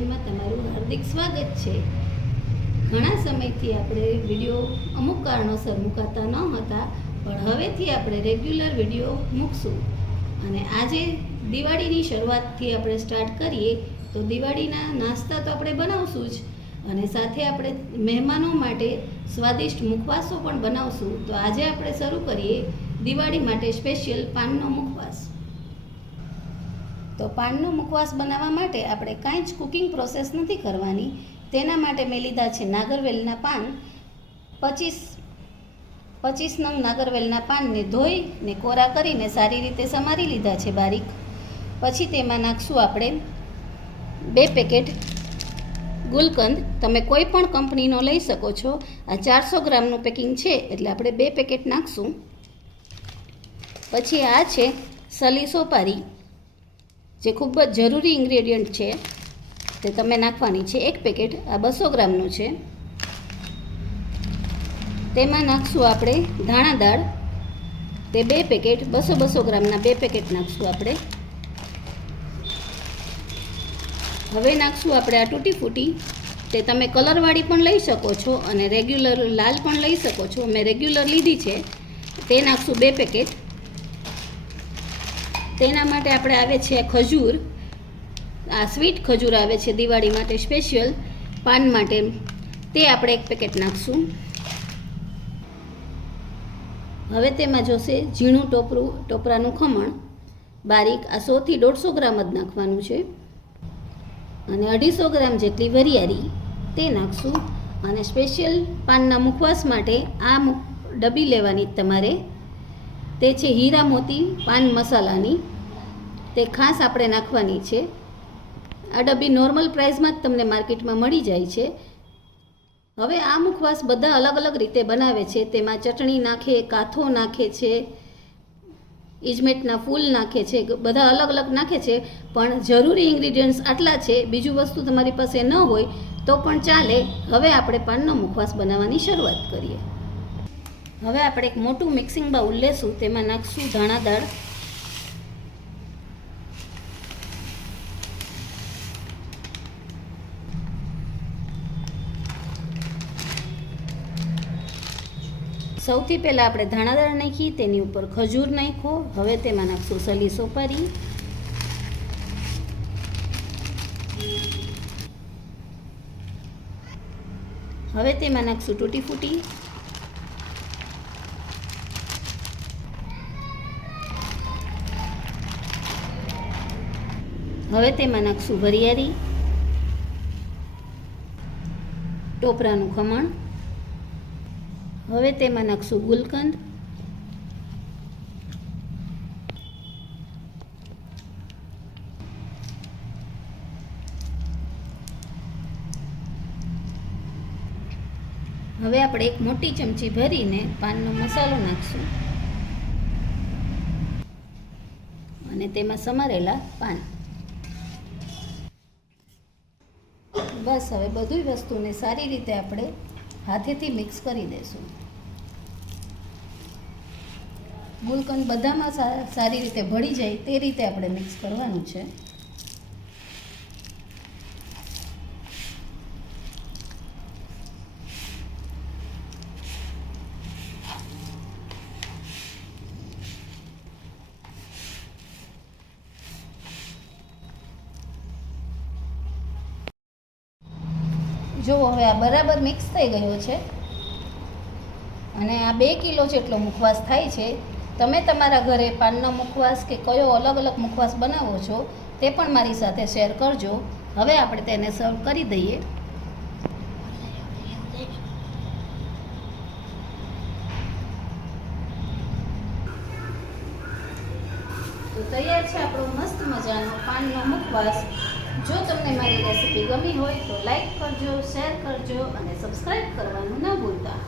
કિચનમાં તમારું હાર્દિક સ્વાગત છે। ઘણા સમયથી આપણે વિડીયો અમુક કારણોસર મુકાતા ન હતા, પણ હવેથી આપણે રેગ્યુલર વિડીયો મૂકશું। અને આજે દિવાળીની શરૂઆતથી આપણે સ્ટાર્ટ કરીએ તો દિવાળીના નાસ્તા તો આપણે બનાવશું જ, અને સાથે આપણે મહેમાનો માટે સ્વાદિષ્ટ મુખવાસો પણ બનાવશું। તો આજે આપણે શરૂ કરીએ દિવાળી માટે સ્પેશિયલ પાનનો મુખવાસ। તો પાનનો મુખવાસ બનાવવા માટે આપણે કાંઈ જ કુકિંગ પ્રોસેસ નથી કરવાની। તેના માટે મેં લીધા છે નાગરવેલના પાન। 25 નંગ નાગરવેલના પાનને ધોઈને કોરા કરીને સારી રીતે સમારી લીધા છે બારીક। પછી તેમાં નાખશું આપણે 2 પેકેટ ગુલકંદ। તમે કોઈ પણ કંપનીનો લઈ શકો છો। આ 400 ગ્રામનું પેકિંગ છે એટલે આપણે 2 પેકેટ નાખશું। પછી આ છે સલી સોપારી, જે ખૂબ જ જરૂરી ઇન્ગ્રેડિયન્ટ છે, તે તમે નાખવાની છે 1 પેકેટ। આ 200 ગ્રામનું છે। તેમાં નાખશું આપણે ધાણા દાળ, તે 2 પેકેટ, 200 ગ્રામના 2 પેકેટ નાખશું આપણે। હવે નાખશું આપણે આ તૂટી ફૂટી, તે તમે કલરવાળી પણ લઈ શકો છો અને રેગ્યુલર લાલ પણ લઈ શકો છો। મેં રેગ્યુલર લીધી છે, તે નાખશું 2 પેકેટ। તેના માટે આપણે આવે છે ખજૂર, આ સ્વીટ ખજૂર આવે છે દિવાળી માટે સ્પેશિયલ પાન માટે, તે આપણે 1 પેકેટ નાખશું। હવે તેમાં જોશે ઝીણું ટોપરાનું ખમણ બારીક, આ 100 થી 150 ગ્રામ જ નાખવાનું છે, અને 250 ગ્રામ જેટલી વરિયાળી તે નાખશું। અને સ્પેશિયલ પાનના મુખવાસ માટે આ ડબ્બી લેવાની તમારે, તે છે હીરા મોતી પાન મસાલાની, તે ખાસ આપણે નાખવાની છે। આ ડબ્બી નોર્મલ પ્રાઇસમાં જ તમને માર્કેટમાં મળી જાય છે। હવે આ મુખવાસ બધા અલગ અલગ રીતે બનાવે છે। તેમાં ચટણી નાખે, કાથો નાખે છે, ઈજમેટના ફૂલ નાખે છે, બધા અલગ અલગ નાખે છે, પણ જરૂરી ઇન્ગ્રીડિયન્ટ્સ આટલા છે। બીજું વસ્તુ તમારી પાસે ન હોય તો પણ ચાલે। હવે આપણે પાનનો મુખવાસ બનાવવાની શરૂઆત કરીએ। હવે આપણે એક મોટું મિક્સિંગ બાઉલ લેશું, તેમાં નાખશું ધાણા દાળ, સૌથી પહેલાં આપણે ધાણા દાળ નાખી, તેની ઉપર ખજૂર નાખ્યો। હવે તેમાં નાખશું સલી સોપારી, હવે તેમાં નાખશું તૂટી ફૂટી, હવે તેમાં નાખશું વરિયાળી, ટોપરાનું ખમણ, હવે તેમાં નાખશું ગુલકંદ, હવે આપણે એક મોટી ચમચી ભરીને પાનનો મસાલો નાખશું, અને તેમાં સમારેલા પાન। બસ હવે બધી વસ્તુને સારી રીતે આપણે હાથેથી મિક્સ કરી દઈશું। ગુલકંદ બધામાં સારી રીતે ભળી જાય તે રીતે આપણે મિક્સ કરવાનું છે। જો હવે આ બરાબર મિક્સ થઈ ગયો છે, અને આ 2 કિલો જેટલો મુખવાસ થાય છે। તમે તમારા ઘરે પાનનો મુખવાસ કે કયો અલગ અલગ મુખવાસ બનાવો છો તે પણ મારી સાથે શેર કરજો। હવે આપણે તેને સર્વ કરી દઈએ। તો તૈયાર છે આપણો મસ્ત મજાનો પાનનો મુખવાસ। જો તમને મારી રેસીપી ગમી હોય તો લાઈક કરજો, શેર કરજો અને સબસ્ક્રાઈબ કરવાનું ન ભૂલતા।